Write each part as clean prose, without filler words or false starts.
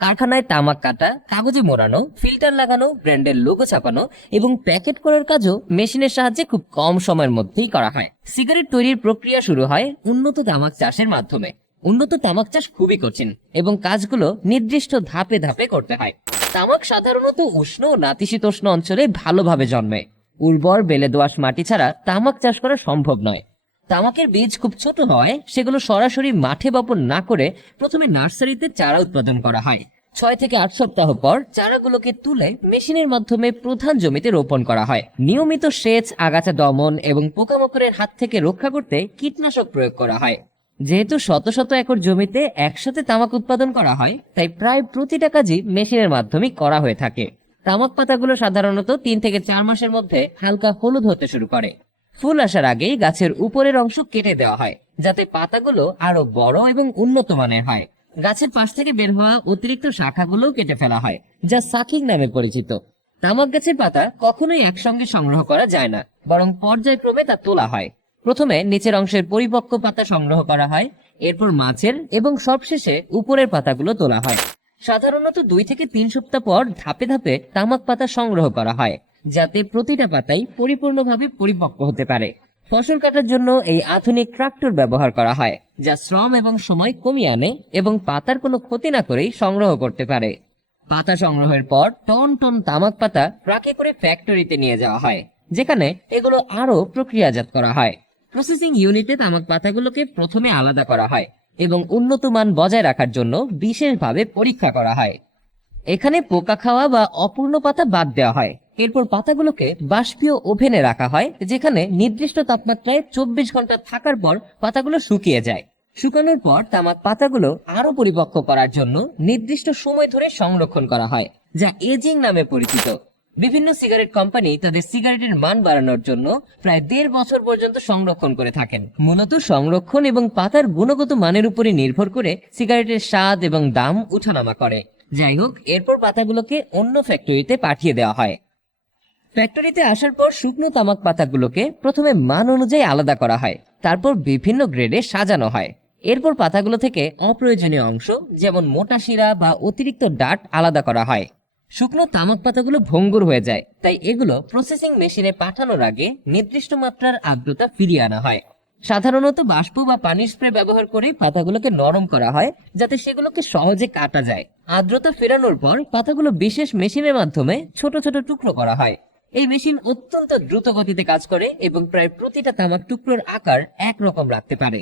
কারখানায় তামাক কাটা, কাগজে মোড়ানো, ফিল্টার লাগানো, ব্র্যান্ডের লোগো ছাপানো এবং প্যাকেট করার কাজও মেশিনের সাহায্যে খুব কম সময়ের মধ্যেই করা হয়। সিগারেট তৈরির প্রক্রিয়া শুরু হয় উন্নত তামাক চাষের মাধ্যমে। উন্নত তামাক চাষ খুবই কঠিন এবং কাজগুলো নির্দিষ্ট ধাপে ধাপে করতে হয়। তামাক সাধারণত উষ্ণ ও নাতিশীতোষ্ণ অঞ্চলে ভালোভাবে জন্মে। উর্বর বেলে দোআঁশ মাটি ছাড়া তামাক চাষ করা সম্ভব নয়। তামাকের বীজ খুব ছোট হয়, সেগুলো সরাসরি মাঠে বপন না করে প্রথমে নার্সারিতে চারা উৎপাদন করা হয়। 6 থেকে 8 সপ্তাহ পর চারাগুলোকে তুলে মেশিনের মাধ্যমে প্রধান জমিতে রোপণ করা হয়। নিয়মিত সেচ, আগাছা দমন এবং পোকামাকড়ের হাত থেকে রক্ষা করতে কীটনাশক প্রয়োগ করা হয়। যেহেতু শত শত একর জমিতে একসাথে তামাক উৎপাদন করা হয়, তাই প্রায় প্রতিটা কাজই মেশিনের মাধ্যমে করা হয়ে থাকে। তামাক পাতাগুলো সাধারণত 3 থেকে 4 মাসের মধ্যে হালকা হলুদ হতে শুরু করে। ফুল আসার আগেই গাছের উপরের অংশ কেটে দেওয়া হয়, যাতে পাতাগুলো আরো বড় এবং উন্নত মানের হয়। গাছের পাশ থেকে বের হওয়া অতিরিক্ত শাখাগুলোও কেটে ফেলা হয়, যা সাকিং নামে পরিচিত। তামাক গাছের পাতা কখনোই একসঙ্গে সংগ্রহ করা যায় না, বরং পর্যায়ক্রমে তা তোলা হয়। প্রথমে নিচের অংশের পরিপক্ক পাতা সংগ্রহ করা হয়, এরপর মাঝের এবং সবশেষে উপরের পাতাগুলো তোলা হয়। সাধারণত 2 থেকে 3 সপ্তাহ পর ধাপে ধাপে তামাক পাতা সংগ্রহ করা হয়, যাতে প্রতিটা পাতাই পরিপূর্ণভাবে পরিপক্ক হতে পারে। ফসল কাটার জন্য এই আধুনিক ট্রাক্টর ব্যবহার করা হয়, যা শ্রম এবং সময় কমিয়ে আনে এবং পাতার কোনো ক্ষতি না করেই সংগ্রহ করতে পারে। পাতা সংগ্রহের পর টন টন তামাক পাতা ট্রাকে করে ফ্যাক্টরিতে নিয়ে যাওয়া হয়, যেখানে এগুলো আরো প্রক্রিয়াজাত করা হয়। প্রসেসিং ইউনিটে তামাক পাতাগুলোকে প্রথমে আলাদা করা হয় এবং উন্নত মান বজায় রাখার জন্য বিশেষভাবে পরীক্ষা করা হয়। এখানে পোকা খাওয়া বা অপূর্ণ পাতা বাদ দেওয়া হয়। এরপর পাতাগুলোকে বাষ্পীয় ওভেনে রাখা হয়, যেখানে নির্দিষ্ট তাপমাত্রায় 24 ঘন্টা থাকার পর পাতাগুলো শুকিয়ে যায়। শুকানোর পর তামাক পাতাগুলো আরো পরিপক্ক করার জন্য নির্দিষ্ট সময় ধরে সংরক্ষণ করা হয়, যা এজিং নামে পরিচিত। বিভিন্ন সিগারেট কোম্পানি তাদের সিগারেটের মান বাড়ানোর জন্য প্রায় 1.5 বছর পর্যন্ত সংরক্ষণ করে থাকেন। মূলত সংরক্ষণ এবং পাতার গুণগত মানের উপরই নির্ভর করে সিগারেটের স্বাদ এবং দাম উঠানামা করে। যাই হোক, এরপর পাতাগুলোকে অন্য ফ্যাক্টরিতে পাঠিয়ে দেওয়া হয়। ফ্যাক্টরিতে আসার পর শুকনো তামাক পাতাগুলোকে প্রথমে মান অনুযায়ী আলাদা করা হয়, তারপর বিভিন্ন গ্রেডে সাজানো হয়। এরপর পাতাগুলো থেকে অপ্রয়োজনীয় অংশ, যেমন মোটা শিরা বা অতিরিক্ত ডাট আলাদা করা হয়। শুকনো তামাক পাতাগুলো ভঙ্গুর হয়ে যায়, তাই এগুলো প্রসেসিং মেশিনে পাঠানোর আগে নির্দিষ্ট মাত্রার আর্দ্রতা ফিরিয়ে আনা হয়। সাধারণত বাষ্প বা পানির স্প্রে ব্যবহার করে পাতাগুলোকে নরম করা হয়, যাতে সেগুলোকে সহজে কাটা যায়। আর্দ্রতা ফেরানোর পর পাতাগুলো বিশেষ মেশিনের মাধ্যমে ছোট ছোট টুকরো করা হয়। এই মেশিন অত্যন্ত দ্রুত গতিতে কাজ করে এবং প্রায় প্রতিটা তামাক টুকরোর আকার একরকম রাখতে পারে।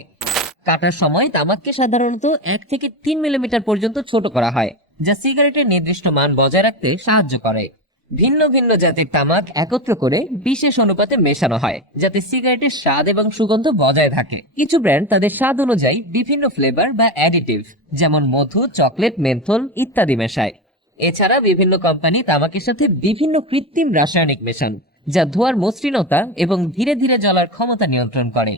কাটার সময় তামাককে সাধারণত 1 থেকে 3 মিলিমিটার পর্যন্ত ছোট করা হয়, যা সিগারেটের নির্দিষ্ট মান বজায় রাখতে সাহায্য করে। ভিন্ন ভিন্ন জাতের তামাক একত্র করে বিশেষ অনুপাতে মেশানো হয়, যাতে সিগারেটের স্বাদ এবং সুগন্ধ বজায় থাকে। কিছু ব্র্যান্ড তাদের স্বাদ অনুযায়ী বিভিন্ন ফ্লেভার বা অ্যাডিটিভ, যেমন মধু, চকলেট, মেন্থল ইত্যাদি মেশায়। এছাড়া বিভিন্ন কোম্পানি তামাকের সাথে বিভিন্ন কৃত্রিম রাসায়নিক মেশান, যা ধোঁয়ার মসৃণতা এবং ধীরে ধীরে জ্বলার ক্ষমতা নিয়ন্ত্রণ করে।